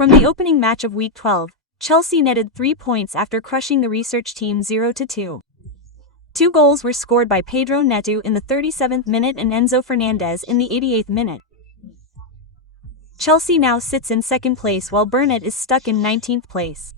From the opening match of Week 12, Chelsea netted 3 points after crushing the research team 0-2. 2 goals were scored by Pedro Neto in the 37th minute and Enzo Fernandez in the 88th minute. Chelsea now sits in second place while Burnett is stuck in 19th place.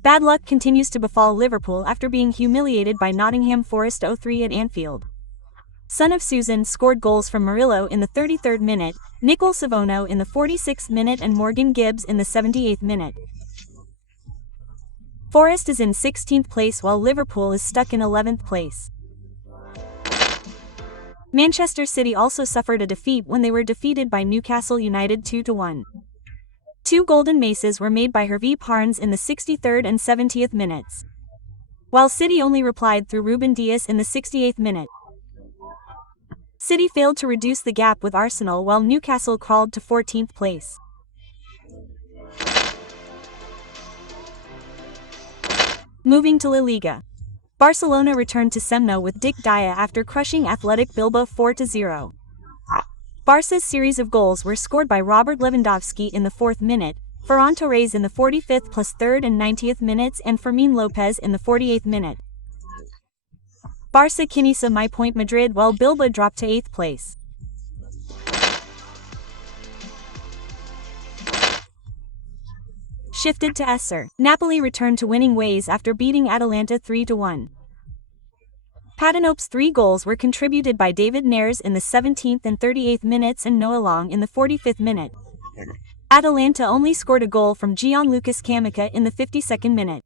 Bad luck continues to befall Liverpool after being humiliated by Nottingham Forest 0-3 at Anfield. Son of Susan scored goals from Murillo in the 33rd minute, Nicol Savono in the 46th minute and Morgan Gibbs in the 78th minute. Forest is in 16th place while Liverpool is stuck in 11th place. Manchester City also suffered a defeat when they were defeated by Newcastle United 2-1. 2 golden maces were made by Hervé Parnes in the 63rd and 70th minutes, while City only replied through Ruben Dias in the 68th minute. City failed to reduce the gap with Arsenal while Newcastle crawled to 14th place. Moving to La Liga. Barcelona returned to Semno with Dick Daya after crushing Athletic Bilbao 4-0. Barca's series of goals were scored by Robert Lewandowski in the 4th minute, Ferran Torres in the 45th plus 3rd and 90th minutes and Fermín López in the 48th minute. Barca Quinisa my point Madrid while Bilbao dropped to 8th place. Shifted to Esser, Napoli returned to winning ways after beating Atalanta 3-1. Patinope's 3 goals were contributed by David Neres in the 17th and 38th minutes and Noah Long in the 45th minute. Atalanta only scored a goal from Gianluca Scamacca in the 52nd minute.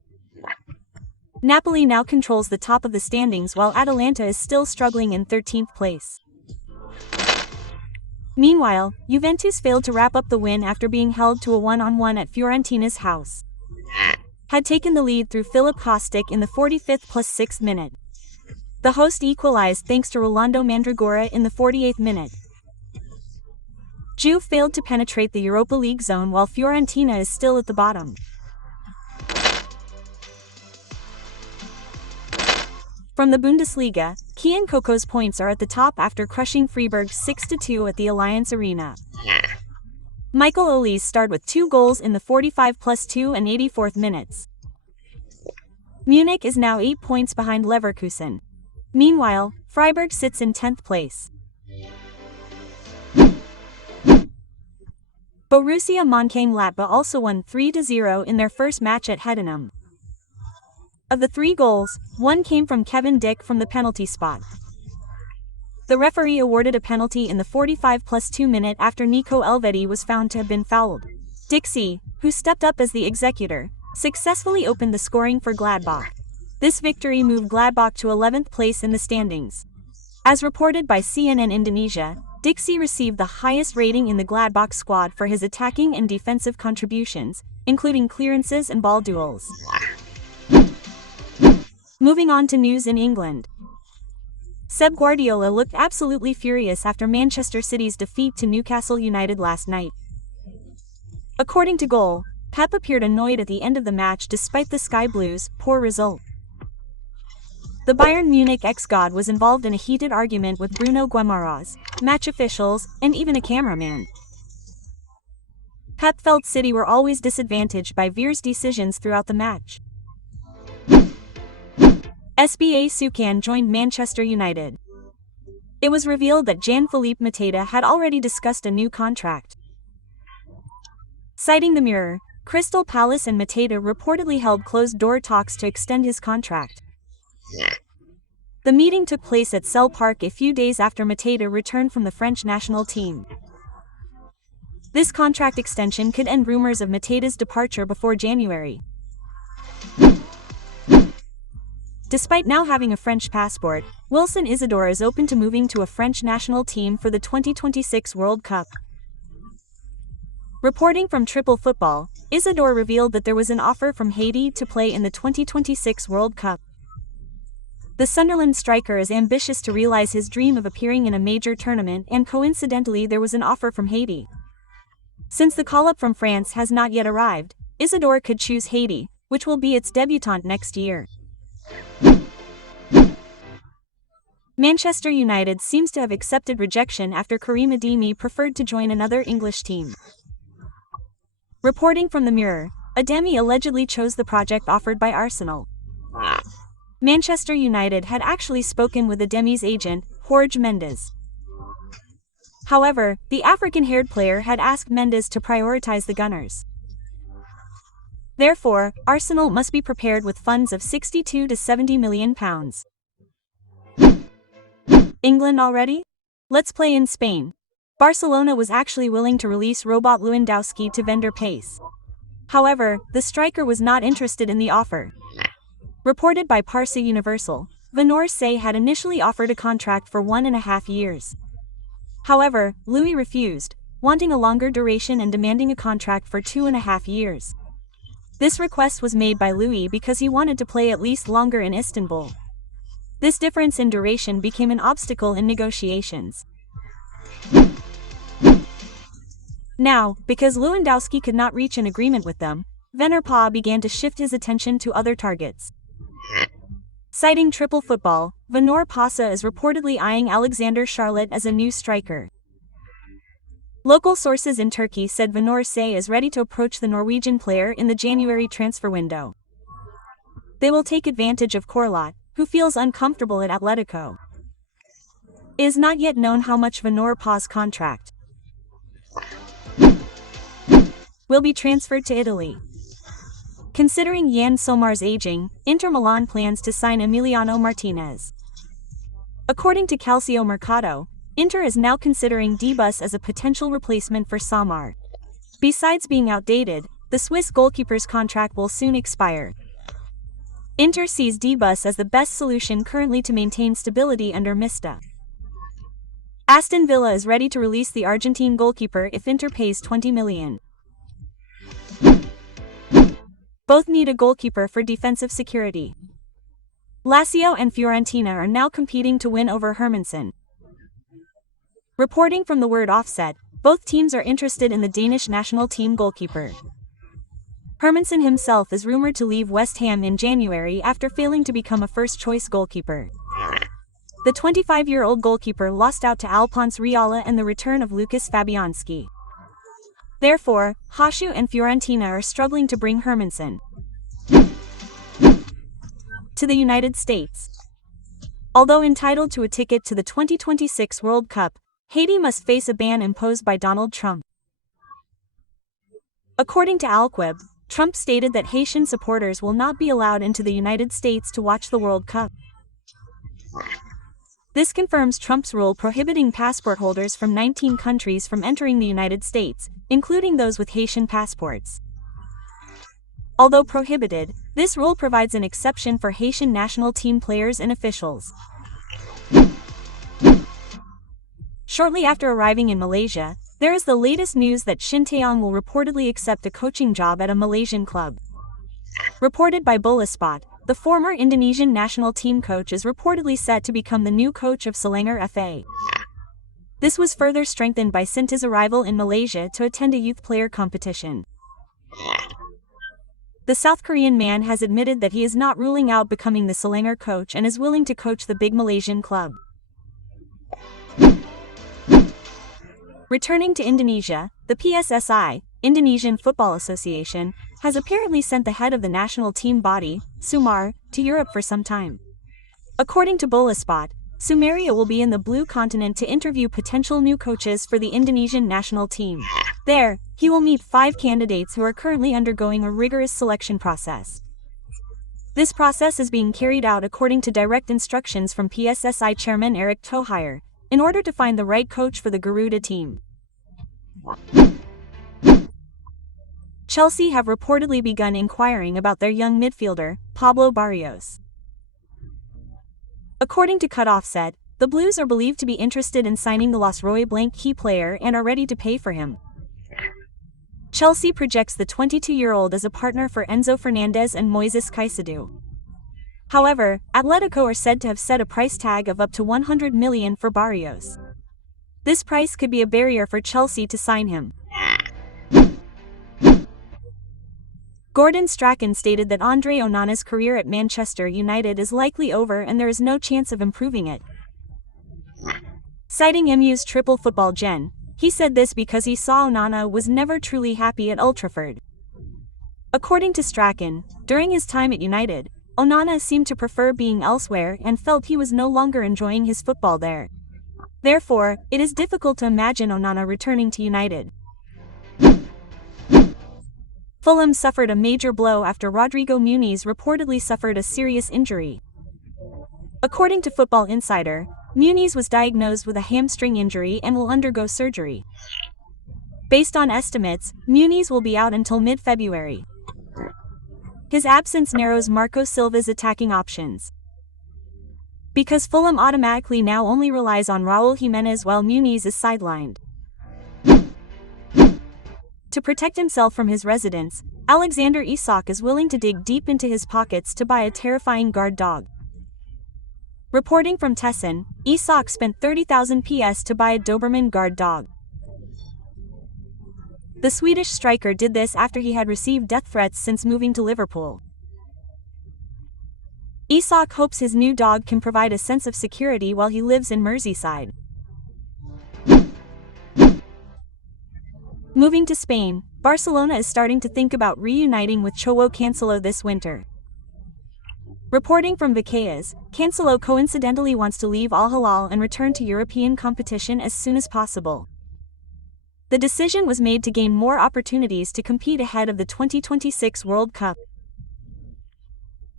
Napoli now controls the top of the standings while Atalanta is still struggling in 13th place. Meanwhile, Juventus failed to wrap up the win after being held to a 1-on-1 at Fiorentina's house. Had taken the lead through Philip Kostic in the 45th plus 6th minute. The host equalized thanks to Rolando Mandragora in the 48th minute. Juve failed to penetrate the Europa League zone while Fiorentina is still at the bottom. From the Bundesliga, Kian Coco's points are at the top after crushing Freiburg 6-2 at the Allianz Arena. Michael Olise starred with 2 goals in the 45 plus 2 and 84th minutes. Munich is now 8 points behind Leverkusen. Meanwhile, Freiburg sits in 10th place. Borussia Mönchengladbach also won 3-0 in their first match at Heidenheim. Of the 3 goals, 1 came from Kevin Dick from the penalty spot. The referee awarded a penalty in the 45 plus 2 minute after Nico Elvedi was found to have been fouled. Dixie, who stepped up as the executor, successfully opened the scoring for Gladbach. This victory moved Gladbach to 11th place in the standings. As reported by CNN Indonesia, Dixie received the highest rating in the Gladbach squad for his attacking and defensive contributions, including clearances and ball duels. Moving on to news in England. Pep Guardiola looked absolutely furious after Manchester City's defeat to Newcastle United last night. According to Goal, Pep appeared annoyed at the end of the match despite the Sky Blues' poor result. The Bayern Munich ex-god was involved in a heated argument with Bruno Guimaraes, match officials, and even a cameraman. Pep felt City were always disadvantaged by Veer's decisions throughout the match. SBA Sukan joined Manchester United. It was revealed that Jean-Philippe Mateta had already discussed a new contract. Citing the Mirror, Crystal Palace and Mateta reportedly held closed-door talks to extend his contract. The meeting took place at Selle Park a few days after Mateta returned from the French national team. This contract extension could end rumors of Mateta's departure before January. Despite now having a French passport, Wilson Isidore is open to moving to a French national team for the 2026 World Cup. Reporting from Triple Football, Isidore revealed that there was an offer from Haiti to play in the 2026 World Cup. The Sunderland striker is ambitious to realize his dream of appearing in a major tournament, and coincidentally there was an offer from Haiti. Since the call-up from France has not yet arrived, Isidore could choose Haiti, which will be its debutant next year. Manchester United seems to have accepted rejection after Karim Adeyemi preferred to join another English team. Reporting from the Mirror, Ademi allegedly chose the project offered by Arsenal. Manchester United had actually spoken with Ademi's agent, Jorge Mendes. However, the African-haired player had asked Mendes to prioritize the Gunners. Therefore, Arsenal must be prepared with funds of £62 to £70 million. England already? Let's play in Spain. Barcelona was actually willing to release Robert Lewandowski to vendor pace. However, the striker was not interested in the offer. Reported by Parsa Universal, Vanor Say had initially offered a contract for 1.5 years. However, Louis refused, wanting a longer duration and demanding a contract for 2.5 years. This request was made by Louis because he wanted to play at least longer in Istanbul. This difference in duration became an obstacle in negotiations. Now, because Lewandowski could not reach an agreement with them, Venner Pa began to shift his attention to other targets. Citing Triple Football, Venor Pasa is reportedly eyeing Alexander Charlotte as a new striker. Local sources in Turkey said Venor Say is ready to approach the Norwegian player in the January transfer window. They will take advantage of Corlot, who feels uncomfortable at Atletico. It is not yet known how much Venor Pa's contract will be transferred to Italy. Considering Jan Somar's aging, Inter Milan plans to sign Emiliano Martinez. According to Calcio Mercato, Inter is now considering Debus as a potential replacement for Samar. Besides being outdated, the Swiss goalkeeper's contract will soon expire. Inter sees Debus as the best solution currently to maintain stability under Mista. Aston Villa is ready to release the Argentine goalkeeper if Inter pays $20 million. Both need a goalkeeper for defensive security. Lazio and Fiorentina are now competing to win over Hermansen. Reporting from the Word Offset, both teams are interested in the Danish national team goalkeeper. Hermansen himself is rumored to leave West Ham in January after failing to become a first-choice goalkeeper. The 25-year-old goalkeeper lost out to Alphonse Reala and the return of Lucas Fabianski. Therefore, Hashu and Fiorentina are struggling to bring Hermansen to the United States. Although entitled to a ticket to the 2026 World Cup, Haiti must face a ban imposed by Donald Trump. According to Alquib, Trump stated that Haitian supporters will not be allowed into the United States to watch the World Cup. This confirms Trump's rule prohibiting passport holders from 19 countries from entering the United States, including those with Haitian passports. Although prohibited, this rule provides an exception for Haitian national team players and officials. Shortly after arriving in Malaysia, there is the latest news that Shin Taeyong will reportedly accept a coaching job at a Malaysian club. Reported by Bolaspot, the former Indonesian national team coach is reportedly set to become the new coach of Selangor FA. This was further strengthened by Sinta's arrival in Malaysia to attend a youth player competition. The South Korean man has admitted that he is not ruling out becoming the Selangor coach and is willing to coach the big Malaysian club. Returning to Indonesia, the PSSI, Indonesian Football Association, has apparently sent the head of the national team body, Sumar, to Europe for some time. According to Bolaspot, Sumaria will be in the Blue Continent to interview potential new coaches for the Indonesian national team. There, he will meet 5 candidates who are currently undergoing a rigorous selection process. This process is being carried out according to direct instructions from PSSI chairman Eric Thohir, in order to find the right coach for the Garuda team. Chelsea have reportedly begun inquiring about their young midfielder, Pablo Barrios. According to Cut Offset, the Blues are believed to be interested in signing the Los Roy Blanc key player and are ready to pay for him. Chelsea projects the 22-year-old as a partner for Enzo Fernandez and Moises Caicedo. However, Atletico are said to have set a price tag of up to $100 million for Barrios. This price could be a barrier for Chelsea to sign him. Gordon Strachan stated that Andre Onana's career at Manchester United is likely over and there is no chance of improving it. Citing MU's Triple Football Gen, He said this because he saw Onana was never truly happy at Old Trafford. According to Strachan, during his time at United, Onana seemed to prefer being elsewhere and felt he was no longer enjoying his football there. Therefore, it is difficult to imagine Onana returning to United. Fulham suffered a major blow after Rodrigo Muniz reportedly suffered a serious injury. According to Football Insider, Muniz was diagnosed with a hamstring injury and will undergo surgery. Based on estimates, Muniz will be out until mid-February. His absence narrows Marco Silva's attacking options, because Fulham automatically now only relies on Raul Jimenez while Muniz is sidelined. To protect himself from his residents, Alexander Isak is willing to dig deep into his pockets to buy a terrifying guard dog. Reporting from Tessin, Isak spent 30,000 PS to buy a Doberman guard dog. The Swedish striker did this after he had received death threats since moving to Liverpool. Isak hopes his new dog can provide a sense of security while he lives in Merseyside. Moving to Spain, Barcelona is starting to think about reuniting with Joao Cancelo this winter. Reporting from Vaqueas, Cancelo coincidentally wants to leave Al Hilal and return to European competition as soon as possible. The decision was made to gain more opportunities to compete ahead of the 2026 World Cup.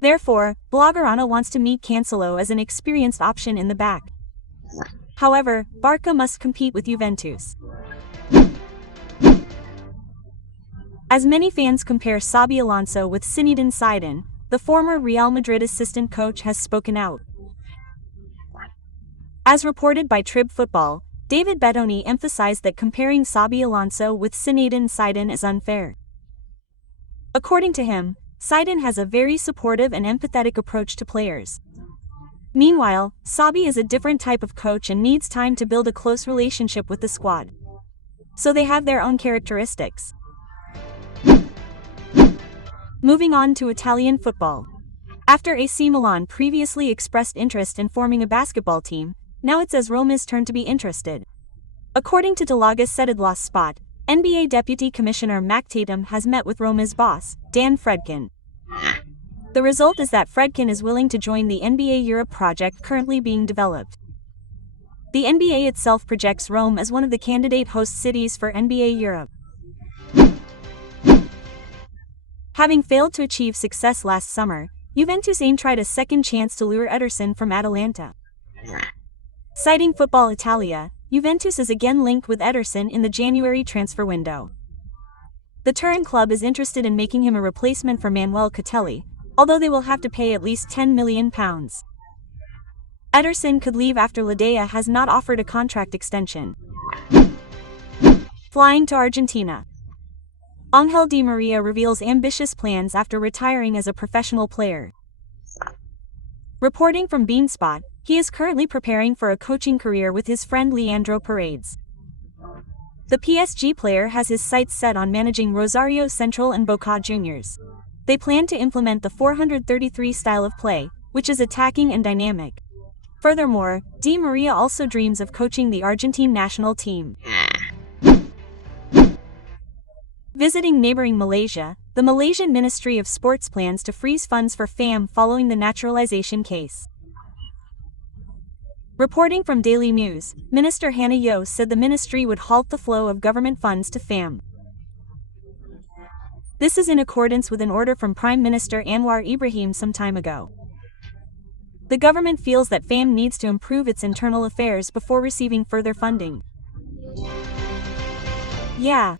Therefore, Blaugrana wants to meet Cancelo as an experienced option in the back. However, Barca must compete with Juventus. As many fans compare Xabi Alonso with Zinedine Zidane, the former Real Madrid assistant coach has spoken out. As reported by Trib Football, David Bettoni emphasized that comparing Xabi Alonso with Zinedine Zidane is unfair. According to him, Zidane has a very supportive and empathetic approach to players. Meanwhile, Xabi is a different type of coach and needs time to build a close relationship with the squad. So they have their own characteristics. Moving on to Italian football. After AC Milan previously expressed interest in forming a basketball team, now it's as Roma's turn to be interested. According to Delaga Sedidlas Spot, NBA Deputy Commissioner Mac Tatum has met with Roma's boss, Dan Fredkin. The result is that Fredkin is willing to join the NBA Europe project currently being developed. The NBA itself projects Rome as one of the candidate host cities for NBA Europe. Having failed to achieve success last summer, Juventus tried a second chance to lure Ederson from Atalanta. Citing Football Italia, Juventus is again linked with Ederson in the January transfer window. The Turin club is interested in making him a replacement for Manuel Catelli, although they will have to pay at least £10 million. Ederson could leave after Ledea has not offered a contract extension. Flying to Argentina. Angel Di Maria reveals ambitious plans after retiring as a professional player. Reporting from Beanspot, he is currently preparing for a coaching career with his friend Leandro Paredes. The PSG player has his sights set on managing Rosario Central and Boca Juniors. They plan to implement the 433 style of play, which is attacking and dynamic. Furthermore, Di Maria also dreams of coaching the Argentine national team. Visiting neighboring Malaysia, the Malaysian Ministry of Sports plans to freeze funds for FAM following the naturalization case. Reporting from Daily News, Minister Hannah Yeoh said the ministry would halt the flow of government funds to FAM. This is in accordance with an order from Prime Minister Anwar Ibrahim some time ago. The government feels that FAM needs to improve its internal affairs before receiving further funding. Yeah.